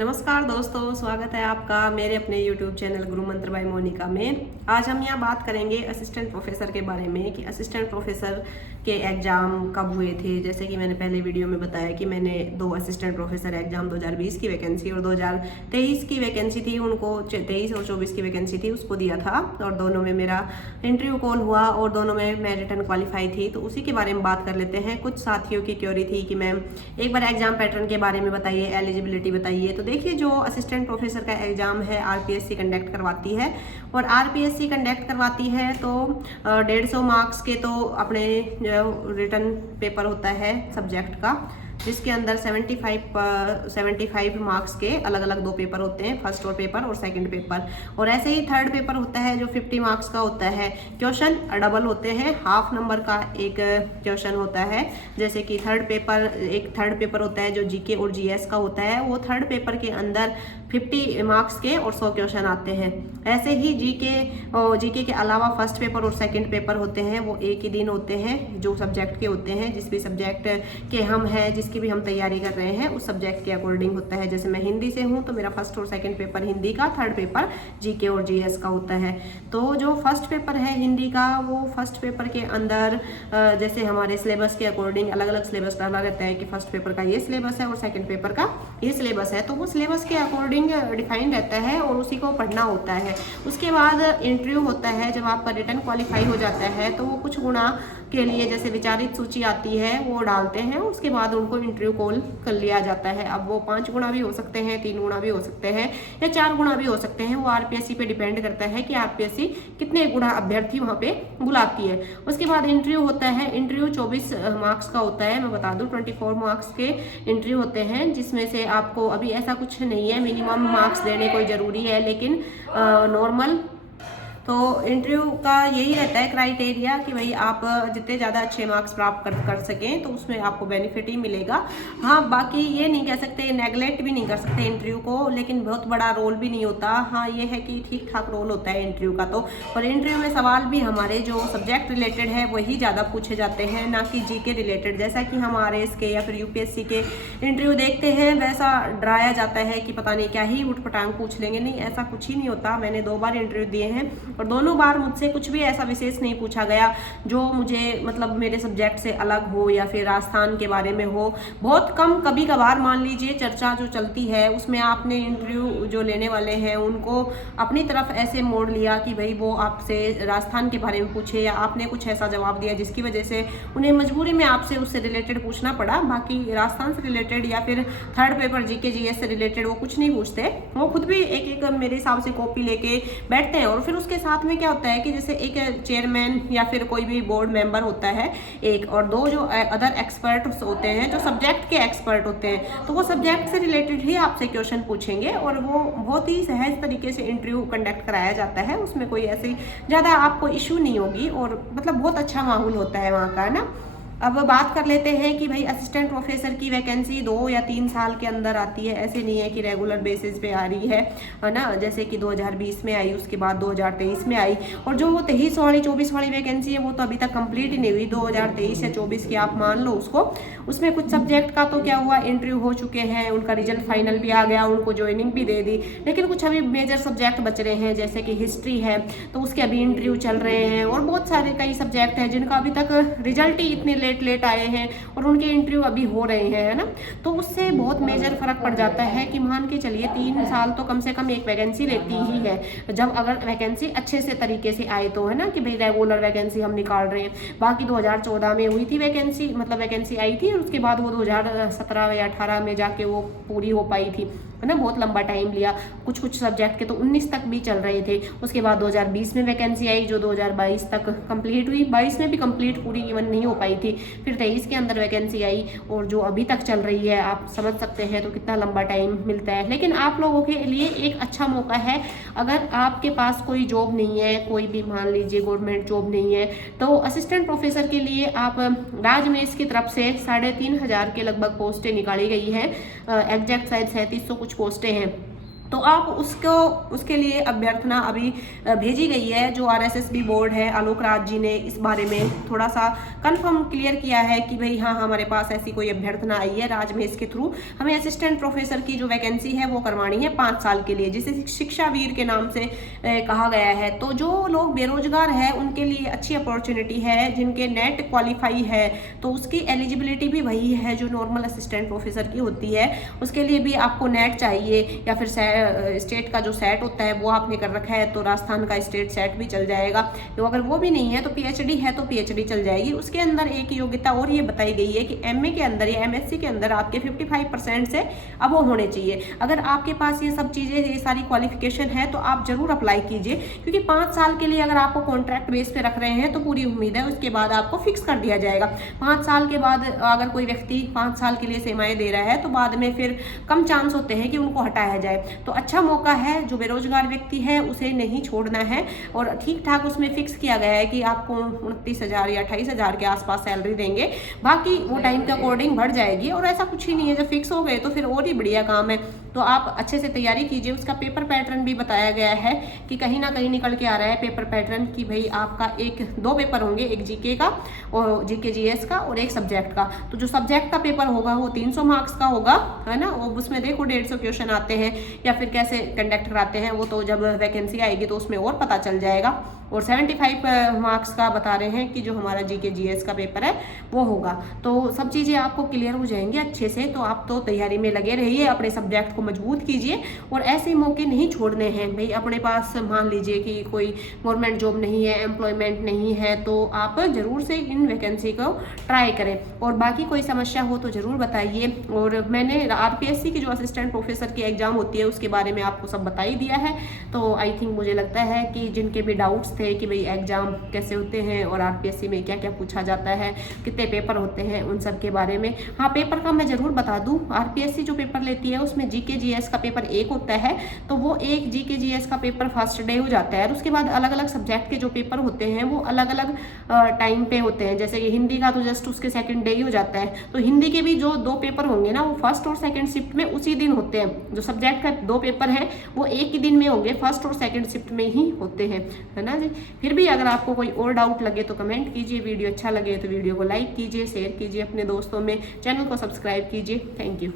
नमस्कार दोस्तों, स्वागत है आपका मेरे अपने YouTube चैनल गुरु मंत्र बाय मोनिका में। आज हम यहाँ बात करेंगे असिस्टेंट प्रोफेसर के बारे में कि असिस्टेंट प्रोफेसर के एग्ज़ाम कब हुए थे। जैसे कि मैंने पहले वीडियो में बताया कि मैंने 2 असिस्टेंट प्रोफेसर एग्ज़ाम 2020 की वैकेंसी और 2023 की वैकेंसी थी, उनको 23 और 24 की वैकेंसी थी, उसको दिया था और दोनों में मेरा इंटरव्यू कॉल हुआ और दोनों में मैं रिटर्न क्वालिफाई थी। तो उसी के बारे में बात कर लेते हैं। कुछ साथियों की क्वेरी थी कि मैम एक बार एग्जाम पैटर्न के बारे में बताइए, एलिजिबिलिटी बताइए। तो देखिए, जो असिस्टेंट प्रोफेसर का एग्जाम है आरपीएससी कंडक्ट करवाती है और आरपीएससी कंडक्ट करवाती है तो 150 मार्क्स के तो अपने रिटर्न पेपर होता है सब्जेक्ट का, जिसके अंदर 75 मार्क्स के अलग अलग 2 पेपर होते हैं, फर्स्ट और पेपर और सेकंड पेपर। और ऐसे ही थर्ड पेपर होता है जो 50 मार्क्स का होता है। क्वेश्चन डबल होते हैं, हाफ नंबर का एक क्वेश्चन होता है। जैसे कि एक थर्ड पेपर होता है जो जीके और जीएस का होता है, वो थर्ड पेपर के अंदर 50 मार्क्स के और 100 क्वेश्चन आते हैं। ऐसे ही जीके के अलावा फर्स्ट पेपर और सेकंड पेपर होते हैं, वो एक ही दिन होते हैं, जो सब्जेक्ट के होते हैं, जिस भी सब्जेक्ट के हम हैं, जिसकी भी हम तैयारी कर रहे हैं उस सब्जेक्ट के अकॉर्डिंग होता है। जैसे मैं हिंदी से हूँ तो मेरा फर्स्ट और सेकंड पेपर हिंदी का, थर्ड पेपर जीके और जीएस का होता है। तो जो फर्स्ट पेपर है हिंदी का, वो फर्स्ट पेपर के अंदर जैसे हमारे सिलेबस के अकॉर्डिंग अलग अलग सिलेबस डाला रहता है कि फर्स्ट पेपर का ये सिलेबस है और सेकंड पेपर का ये सिलेबस है, तो वो सिलेबस के अकॉर्डिंग डिफाइन रहता है और उसी को पढ़ना होता है। उसके बाद इंटरव्यू होता है। जब आपका रिटर्न क्वालिफाई हो जाता है तो वो कुछ गुणा के लिए जैसे विचारित सूची आती है वो डालते हैं, उसके बाद उनको इंटरव्यू कॉल कर लिया जाता है। अब वो 5 गुना भी हो सकते हैं, 3 गुना भी हो सकते हैं या 4 गुना भी हो सकते हैं। वो आरपीएससी पे डिपेंड करता है कि आरपीएससी कितने गुना अभ्यर्थी वहाँ पे बुलाती है। उसके बाद इंटरव्यू होता है। इंटरव्यू 24 मार्क्स का होता है। मैं बता दूं 24 मार्क्स के इंटरव्यू होते हैं, जिसमें से आपको अभी ऐसा कुछ नहीं है मिनिमम मार्क्स देने कोई ज़रूरी है, लेकिन नॉर्मल तो इंटरव्यू का यही रहता है क्राइटेरिया कि भाई आप जितने ज़्यादा अच्छे मार्क्स प्राप्त कर सकें तो उसमें आपको बेनिफिट ही मिलेगा। हाँ, बाकी ये नहीं कह सकते, नेगलेक्ट भी नहीं कर सकते इंटरव्यू को, लेकिन बहुत बड़ा रोल भी नहीं होता। हाँ, ये है कि ठीक ठाक रोल होता है इंटरव्यू का। तो और इंटरव्यू में सवाल भी हमारे जो सब्जेक्ट रिलेटेड है वही ज़्यादा पूछे जाते हैं, ना कि जीके रिलेटेड। जैसा कि हम आरएस के या फिर यूपीएससी के इंटरव्यू देखते हैं वैसा डराया जाता है कि पता नहीं क्या ही उठपटांग पूछ लेंगे। नहीं, ऐसा कुछ ही नहीं होता। मैंने 2 बार इंटरव्यू दिए हैं और दोनों बार मुझसे कुछ भी ऐसा विशेष नहीं पूछा गया जो मुझे मतलब मेरे सब्जेक्ट से अलग हो या फिर राजस्थान के बारे में हो। बहुत कम, कभी कभार मान लीजिए चर्चा जो चलती है उसमें आपने इंटरव्यू जो लेने वाले हैं उनको अपनी तरफ ऐसे मोड़ लिया कि भाई वो आपसे राजस्थान के बारे में पूछे, या आपने कुछ ऐसा जवाब दिया जिसकी वजह से उन्हें मजबूरी में आपसे उससे रिलेटेड पूछना पड़ा। बाकी राजस्थान से रिलेटेड या फिर थर्ड पेपर जीके जीएस से रिलेटेड वो कुछ नहीं पूछते। वो खुद भी एक एक मेरे हिसाब से कॉपी लेके बैठते हैं। और फिर उसके साथ में क्या होता है कि जैसे एक चेयरमैन या फिर कोई भी बोर्ड मेंबर होता है एक, और 2 जो अदर एक्सपर्ट्स होते हैं जो सब्जेक्ट के एक्सपर्ट होते हैं, तो वो सब्जेक्ट से रिलेटेड ही आपसे क्वेश्चन पूछेंगे और वो बहुत ही सहज तरीके से इंटरव्यू कंडक्ट कराया जाता है। उसमें कोई ऐसी ज़्यादा आपको इशू नहीं होगी और मतलब बहुत अच्छा माहौल होता है वहाँ का, है ना। अब बात कर लेते हैं कि भाई असिस्टेंट प्रोफेसर की वैकेंसी 2 या 3 साल के अंदर आती है। ऐसे नहीं है कि रेगुलर बेसिस पे आ रही है ना। जैसे कि 2020 में आई, उसके बाद 2023 में आई, और जो वो 23 वाली 24 वाली वैकेंसी है वो तो अभी तक कंप्लीट ही नहीं हुई। 2023 या 24 की आप मान लो उसको। उसमें कुछ सब्जेक्ट का तो क्या हुआ, इंटरव्यू हो चुके हैं, उनका रिजल्ट फाइनल भी आ गया, उनको ज्वाइनिंग भी दे दी, लेकिन कुछ अभी मेजर सब्जेक्ट बच रहे हैं जैसे कि हिस्ट्री है तो उसके अभी इंटरव्यू चल रहे हैं। और बहुत सारे कई सब्जेक्ट हैं जिनका अभी तक रिजल्ट ही इतने लेट आए हैं और उनके इंटरव्यू अभी हो रहे हैं, है ना। तो उससे बहुत मेजर फर्क पड़ जाता है कि मान के चलिए 3 साल तो कम से कम एक वैकेंसी लेती ही है, जब अगर वैकेंसी अच्छे से तरीके से आए तो, है ना, कि भाई रेगुलर वैकेंसी हम निकाल रहे हैं। बाकी 2014 में हुई थी वैकेंसी, मतलब वैकेंसी आई थी और उसके बाद वो 2017 या 18 में जाके वो पूरी हो पाई थी, है ना। बहुत लंबा टाइम लिया। कुछ सब्जेक्ट के तो 19 तक भी चल रहे थे। उसके बाद 2020 में वैकेंसी आई जो 2022 तक कंप्लीट हुई। 22 में भी कंप्लीट पूरी इवन नहीं हो पाई थी। फिर 23 के अंदर वैकेंसी आई और जो अभी तक चल रही है, आप समझ सकते हैं तो कितना लंबा टाइम मिलता है। लेकिन आप लोगों के लिए एक अच्छा मौका है। अगर आपके पास कोई जॉब नहीं है, कोई भी मान लीजिए गवर्नमेंट जॉब नहीं है, तो असिस्टेंट प्रोफेसर के लिए आप राजमेश की तरफ से 3500 के लगभग पोस्टें निकाली गई है। एग्जैक्ट शायद 3700 कुछ पोस्टें हैं। तो आप उसके लिए अभ्यर्थना अभी भेजी गई है। जो RSSB बोर्ड है, आलोक राज जी ने इस बारे में थोड़ा सा कंफर्म क्लियर किया है कि भाई हाँ, हमारे पास ऐसी कोई अभ्यर्थना आई है राजमेष के थ्रू, हमें असिस्टेंट प्रोफेसर की जो वैकेंसी है वो करवानी है 5 साल के लिए, जिसे शिक्षा वीर के नाम से कहा गया है। तो जो लोग बेरोजगार है उनके लिए अच्छी अपॉर्चुनिटी है, जिनके नेट क्वालिफाई है तो उसकी एलिजिबिलिटी भी वही है जो नॉर्मल असिस्टेंट प्रोफेसर की होती है। उसके लिए भी आपको नेट चाहिए या फिर स्टेट का जो सेट होता है वो आपने कर रखा है तो राजस्थान का स्टेट सेट भी चल जाएगा। तो अगर वो भी नहीं है तो PhD है तो PhD चल जाएगी। उसके अंदर एक योग्यता और ये बताई गई है कि MA के अंदर या MSc के अंदर आपके 55% से अब वो होने चाहिए। अगर आपके पास ये सब चीज़ें, ये सारी क्वालिफिकेशन है तो आप जरूर अप्लाई कीजिए, क्योंकि 5 साल के लिए अगर आपको कॉन्ट्रैक्ट बेस पे रख रहे हैं तो पूरी उम्मीद है उसके बाद आपको फिक्स कर दिया जाएगा। 5 साल के बाद अगर कोई व्यक्ति 5 साल के लिए सेवाएं दे रहा है तो बाद में फिर कम चांस होते हैं कि उनको हटाया जाए। तो अच्छा मौका है, जो बेरोजगार व्यक्ति है उसे नहीं छोड़ना है। और ठीक ठाक उसमें फिक्स किया गया है कि आपको 29,000 या 28,000 के आसपास सैलरी देंगे, बाकी वो टाइम के अकॉर्डिंग बढ़ जाएगी। और ऐसा कुछ ही नहीं है, जब फिक्स हो गए तो फिर और ही बढ़िया काम है। तो आप अच्छे से तैयारी कीजिए। उसका पेपर पैटर्न भी बताया गया है कि कहीं ना कहीं निकल के आ रहा है पेपर पैटर्न कि भाई आपका 2 पेपर होंगे, एक जीके का और GK GS का और एक सब्जेक्ट का। तो जो सब्जेक्ट का पेपर होगा वो 300 मार्क्स का होगा, है ना। वो उसमें देखो 150 क्वेश्चन आते हैं या फिर कैसे कंडक्ट कराते हैं वो तो जब वैकेंसी आएगी तो उसमें और पता चल जाएगा। और 75 मार्क्स का बता रहे हैं कि जो हमारा GK GS का पेपर है वो होगा। तो सब चीज़ें आपको क्लियर हो जाएंगी अच्छे से। तो आप तो तैयारी में लगे रहिए, अपने सब्जेक्ट को मजबूत कीजिए और ऐसे मौके नहीं छोड़ने हैं। भाई अपने पास मान लीजिए कि कोई गवर्नमेंट जॉब नहीं है, एम्प्लॉयमेंट नहीं है, तो आप ज़रूर से इन वैकेंसी को ट्राई करें। और बाकी कोई समस्या हो तो ज़रूर बताइए। और मैंने RPSC की जो असिस्टेंट प्रोफेसर की एग्ज़ाम होती है उसके बारे में आपको सब बता ही दिया है। तो आई थिंक मुझे लगता है कि जिनके भी डाउट्स थे कि भाई एग्ज़ाम कैसे होते हैं और RPSC में क्या क्या पूछा जाता है, कितने पेपर होते हैं, उन सब के बारे में। हाँ, पेपर का मैं ज़रूर बता दूँ, RPSC जो पेपर लेती है उसमें GK GS का पेपर 1 होता है, तो वो एक GK GS का पेपर फर्स्ट डे हो जाता है। और उसके बाद अलग अलग सब्जेक्ट के जो पेपर होते हैं वो अलग अलग टाइम पे होते हैं। जैसे कि हिंदी का तो जस्ट उसके सेकेंड डे ही हो जाता है। तो हिंदी के भी जो 2 पेपर होंगे ना वो फर्स्ट और सेकेंड शिफ्ट में उसी दिन होते हैं। जो सब्जेक्ट का 2 पेपर हैं वो एक ही दिन में होंगे, फर्स्ट और सेकेंड शिफ्ट में ही होते हैं, है ना जी। फिर भी अगर आपको कोई और डाउट लगे तो कमेंट कीजिए, वीडियो अच्छा लगे तो वीडियो को लाइक कीजिए, शेयर कीजिए अपने दोस्तों में, चैनल को सब्सक्राइब कीजिए। Thank you.